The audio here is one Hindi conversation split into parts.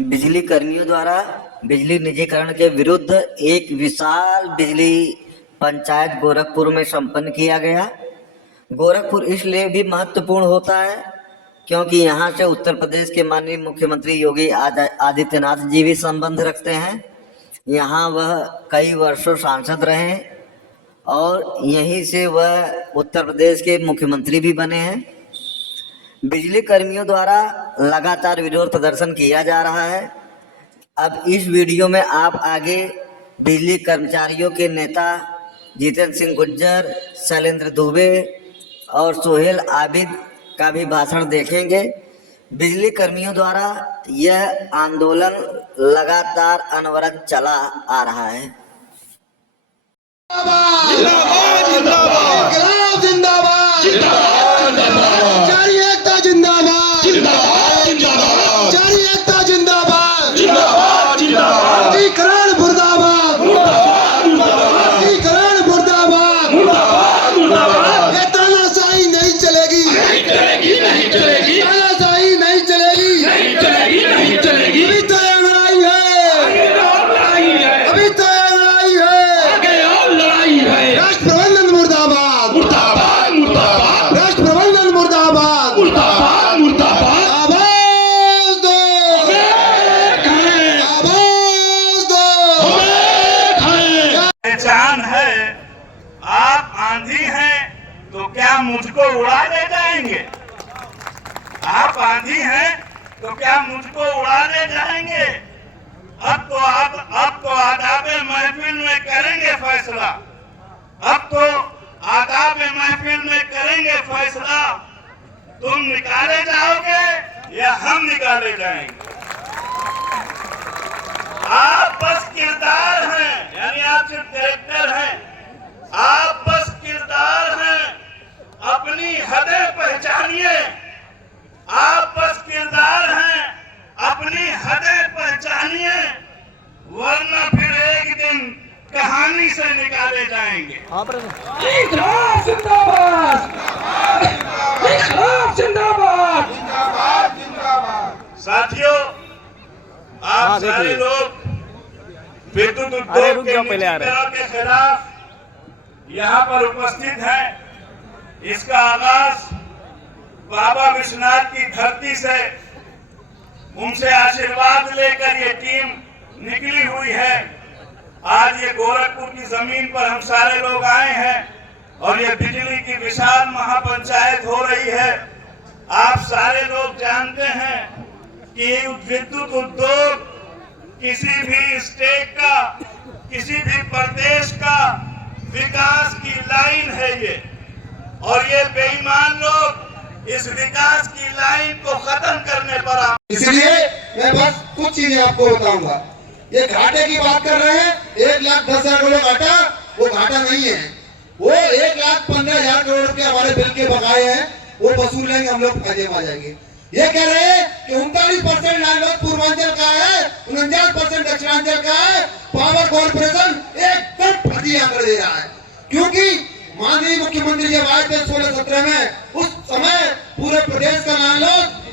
बिजली कर्मियों द्वारा बिजली निजीकरण के विरुद्ध एक विशाल बिजली पंचायत गोरखपुर में संपन्न किया गया। गोरखपुर इसलिए भी महत्वपूर्ण होता है क्योंकि यहाँ से उत्तर प्रदेश के माननीय मुख्यमंत्री योगी आदित्यनाथ जी भी संबंध रखते हैं। यहाँ वह कई वर्षों सांसद रहे और यहीं से वह उत्तर प्रदेश के मुख्यमंत्री भी बने हैं। बिजली कर्मियों द्वारा लगातार विरोध प्रदर्शन किया जा रहा है। अब इस वीडियो में आप आगे बिजली कर्मचारियों के नेता जितेंद्र सिंह गुज्जर, शैलेंद्र दुबे और सोहेल आबिद का भी भाषण देखेंगे। बिजली कर्मियों द्वारा यह आंदोलन लगातार अनवरत चला आ रहा है। जिंदाबाद जिंदाबाद जिंदाबाद जिंदाबाद जारी एकता जिंदाबाद जिंदाबाद जिंदाबाद जारी एकता जिंदाबाद जिंदाबाद जिंदाबाद करण मुर्दाबाद मुर्दाबाद मुर्दाबाद करण मुर्दाबाद मुर्दाबाद मुर्दाबाद ये तानाशाही नहीं चलेगी नहीं चलेगी नहीं चलेगी तानाशाही नहीं चलेगी नहीं चलेगी नहीं चलेगी अभी तो लड़ाई है अभी तो लड़ाई है राष्ट्र प्रबंधन मुर्दाबाद मुर्दाबाद मुर्दाबाद राष्ट्र प्रबंधन मुर्दाबाद मुर्दाबाद मुर्दाबाद आवाज दो आवाज दो पहचान है। आप आंधी हैं तो क्या मुझको उड़ा ले जाएंगे? आप आंधी हैं तो क्या मुझको उड़ा ले जाएंगे? अब तो आदाबे महफिल में करेंगे फैसला। अब तो आदाबे महफिल में करेंगे फैसला। तुम निकाले जाओगे या हम निकाले जाएंगे? आप बस किरदार हैं, यानी आप सिर्फ कैरेक्टर हैं। आप बस किरदार हैं, अपनी हदें पहचानिए। आप बस किरदार हैं, अपनी हदें पहचानिए, वरना फिर एक दिन कहानी से निकाले जाएंगे। इनकलाब जिंदाबाद इनकलाब जिंदाबाद साथियों, आप सारे लोग विद्युत उद्योग के निजीकरण के खिलाफ यहाँ पर उपस्थित हैं। इसका आगाज बाबा विश्वनाथ की धरती से, उनसे आशीर्वाद लेकर ये टीम निकली हुई है। आज ये गोरखपुर की जमीन पर हम सारे लोग आए हैं और ये बिजली की विशाल महापंचायत हो रही है। आप सारे लोग जानते हैं कि विद्युत उद्योग किसी भी स्टेट का, किसी भी प्रदेश का विकास की लाइन है ये, और ये बेईमान लोग इस विकास की लाइन को खत्म करने पर इसलिए मैं बस कुछ चीजें आपको बताऊंगा। ये घाटे की बात कर रहे हैं, 1,10,000 करोड़ घाटा, वो घाटा नहीं है। वो 1,15,000 करोड़ रुपए हमारे बिल के बकाए हैं, वो वसूल लेंगे, हम लोग फायदे में आ जाएंगे। ये कह रहे हैं कि 39% लैंड पूर्वांचल का है, 49% दक्षिणांचल का है। पावर कॉर्पोरेशन एकदम फर्जी आंकड़े दे रहा है, क्योंकि माननीय मुख्यमंत्री जब आए थे 16-17 में, उस समय पूरे प्रदेश का लैंड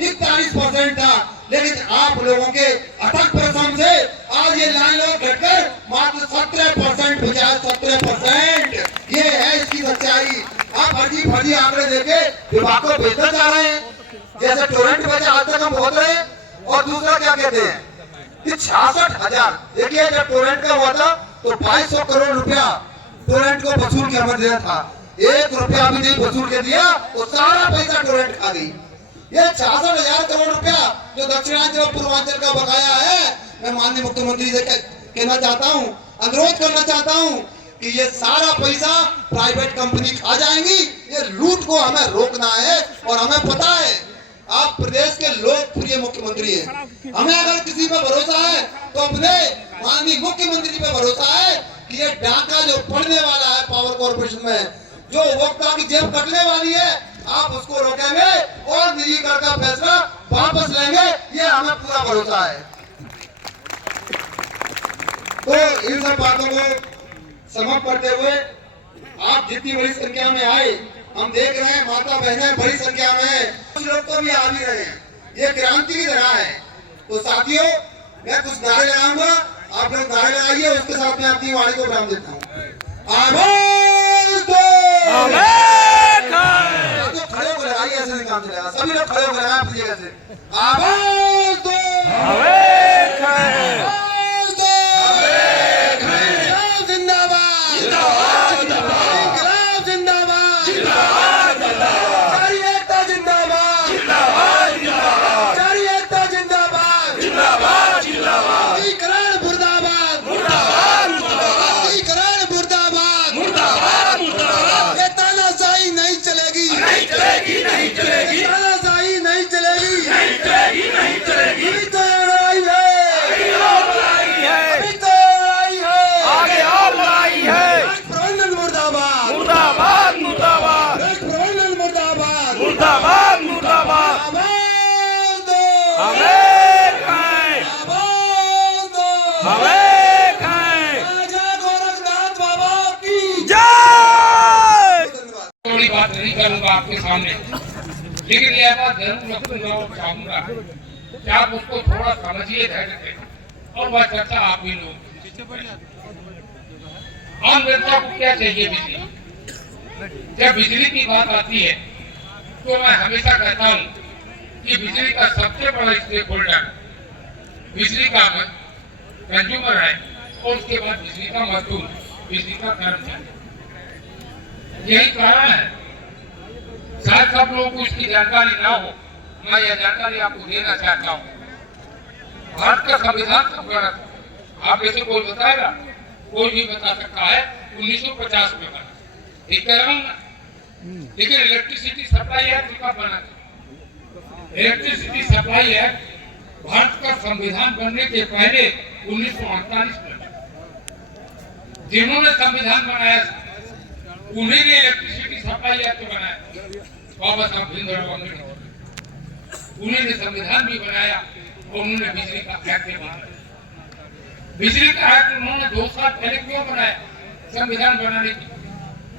41% था। लेकिन आप लोगों के अथक परिश्रम से आज ये लैंड घटकर मात्र 17% बचा, 17%। ये है इसकी सच्चाई। आप फर्जी आंकड़े देके विभाग को बेचना चाह रहे हैं, जैसे टोरेंट बेचा आज तक हम बहुत रहे। और दूसरा क्या कहते हैं कि 66,000, देखिए जब टोरेंट का हुआ था तो 2,200 करोड़ रुपया टोरेंट को वसूल के हमें दिया था। 1 रुपया भी नहीं वसूल के दिया, वो सारा पैसा टोरेंट खा गई। ये 66,000 करोड़ रुपया जो दक्षिणांचल और पूर्वांचल का बकाया है, मैं माननीय मुख्यमंत्री से कहना चाहता हूँ, अनुरोध करना चाहता हूँ कि ये सारा पैसा प्राइवेट कंपनी खा जाएंगी। ये लूट को हमें रोकना है और हमें पता है आप प्रदेश के लोकप्रिय मुख्यमंत्री हैं। हमें अगर किसी पे भरोसा है तो अपने माननीय मुख्यमंत्री पे भरोसा है कि ये डाका जो पड़ने वाला है पावर कॉर्पोरेशन में, जो उपभोक्ता की जेब कटने वाली है, आप उसको रोकेंगे और निजीकरण का फैसला वापस लेंगे, ये हमें पूरा भरोसा है। तो इन सब बातों को समाप्त करते हुए आप जितनी बड़ी संख्या में आए, हम देख रहे हैं माता बहनें बड़ी संख्या में, कुछ लोग तो भी आ भी रहे हैं। ये क्रांति की तरह है। तो साथियों, मैं कुछ नारे लगाऊंगा, आप लोग नारे लगाइए, उसके साथ मैं अपनी वाणी को विराम देता हूँ। आवाज दो। तो खड़े होकर लगाइए, ऐसे नहीं काम चलेगा। सभी लोग खड़े होकर लगाएं अपनी जगह से। आवाज दो। आवाज दो। इंकलाब जिंदाबाद। इंकलाब जिंदाबाद। सारी एकता जिंदाबाद। सारी एकता जिंदाबाद। इंकलाब मुर्दाबाद। इंकलाब मुर्दाबाद। ये तानाशाही नहीं चलेगी। तानाशाही नहीं चलेगी। अभी तो लड़ाई है। अभी तो लड़ाई है। एक प्रबंधन मुर्दाबाद। एक प्रबंधन मुर्दाबाद। आवाज दो। आवाज दो। राजा गोरखनाथ बाबा की थोड़ी बात नहीं करूंगा आपके सामने, लेकिन यह बात जरूर रखूंगा और चाहूंगा कि आप उसको थोड़ा समझिए धैर्य से, और वह चर्चा आप भी लोग। आम जनता को क्या चाहिए? बिजली। जब बिजली की बात आती है तो मैं हमेशा कहता हूँ कि बिजली का सबसे बड़ा स्टेक होल्डर बिजली का कंज्यूमर है, और उसके बाद बिजली का मजदूर, बिजली का कर्मचारी। यही कारण है, शायद सब लोगों को इसकी जानकारी ना हो, मैं यह जानकारी आपको देना चाहता हूँ। भारत का संविधान कब बना? आप जैसे कोई बताएगा, कोई भी बता सकता है 1950 में बना, ठीक कह रहा हूँ ना? लेकिन इलेक्ट्रिसिटी सप्लाई एक्ट कब बना? इलेक्ट्रिसिटी सप्लाई एक्ट भारत का संविधान बनने के पहले 1948 में। जिन्होंने संविधान बनाया उन्हीं ने इलेक्ट्रिसिटी सप्लाई एक्ट बनाया, बाबा साहब भीमराव अम्बेडकर। उन्हीं ने संविधान भी बनाया और उन्होंने बिजली का एक्ट भी बनाया। बिजली का एक्ट उन्होंने 2 साल पहले क्यों बनाया संविधान बनाने की?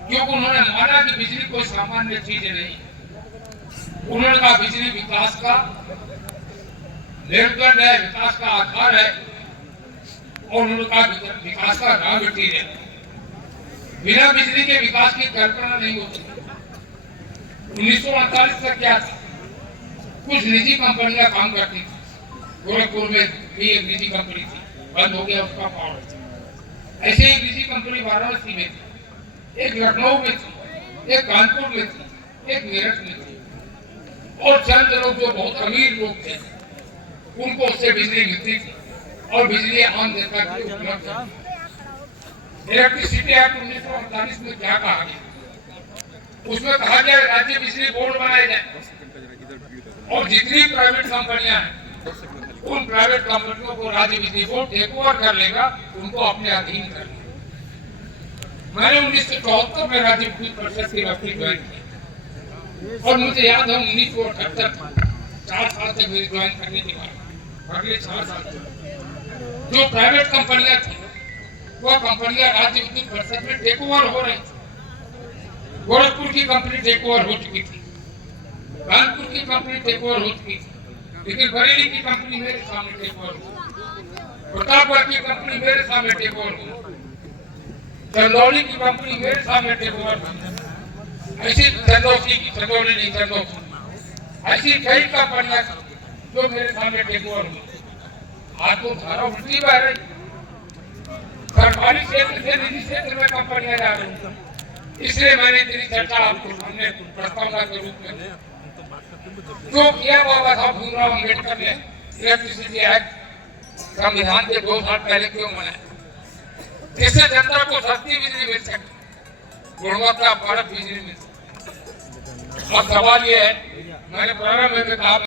क्योंकि उन्होंने माना कि बिजली कोई सामान्य चीज नहीं। उन्होंने कहा बिजली विकास का मेरुदंड है, विकास का आधार है, और उन्होंने कहा विकास का रॉ मटेरियल। बिना बिजली के विकास की कल्पना नहीं होती। 1948 तक क्या था? कुछ निजी कंपनियां काम करती थी। गोरखपुर में भी एक निजी कंपनी थी, बंद हो गया उसका पावर। ऐसे ही निजी कंपनी वाराणसी में थी, एक लखनऊ में थी, एक कानपुर में थी, एक मेरठ में थी, और चंद लोग जो बहुत अमीर लोग थे उनको उससे बिजली मिलती थी, और बिजली आम जनता की उपलब्ध थी। इलेक्ट्रिसिटी एक्ट 1948 में क्या कहा गया? उसमें कहा गया राज्य बिजली बोर्ड बनाए जाए, और जितनी प्राइवेट कंपनियां हैं उन प्राइवेट कंपनियों को राज्य बिजली बोर्ड टेक ओवर कर लेगा, उनको अपने अधीन कर लेगा। मैंने 1974 में राज्य विद्युत परिषद की नौकरी ज्वाइन की, और मुझे याद है 1978 4 साल तक मेरी ज्वाइन करने के बाद अगले 4 साल जो प्राइवेट कंपनियां थी वो कंपनियां राज्य विद्युत परिषद में टेक ओवर हो रही थी। गोरखपुर की कंपनी टेक ओवर हो चुकी थी, कानपुर की कंपनी टेक ओवर हो चुकी थी, लेकिन बरेली की कंपनी मेरे सामने टेक ओवर हुई, प्रतापगढ़ की कंपनी मेरे सामने टेक ओवर हुई, चंदौली की कंपनी मेरे सामने टेक ओवर हुई, ऐसी चंदौली नहीं चंदौली, ऐसी कई कंपनियां जो मेरे सामने टेक ओवर हुई। आज तो धारा उल्टी बह रही, सरकारी क्षेत्र से निजी क्षेत्र में कंपनियां जा रही। इसलिए मैंने इतनी चर्चा आपको सामने प्रस्तावना के रूप में जो किया बाबा साहब भीमराव अम्बेडकर ने इलेक्ट्रिसिटी एक्ट संविधान के 2 साल पहले क्यों बनाया? जिससे जनता को सस्ती बिजली मिल सके, गुणवत्ता परक बिजली मिल सके। अब सवाल ये है, मैंने प्रारंभ में कहा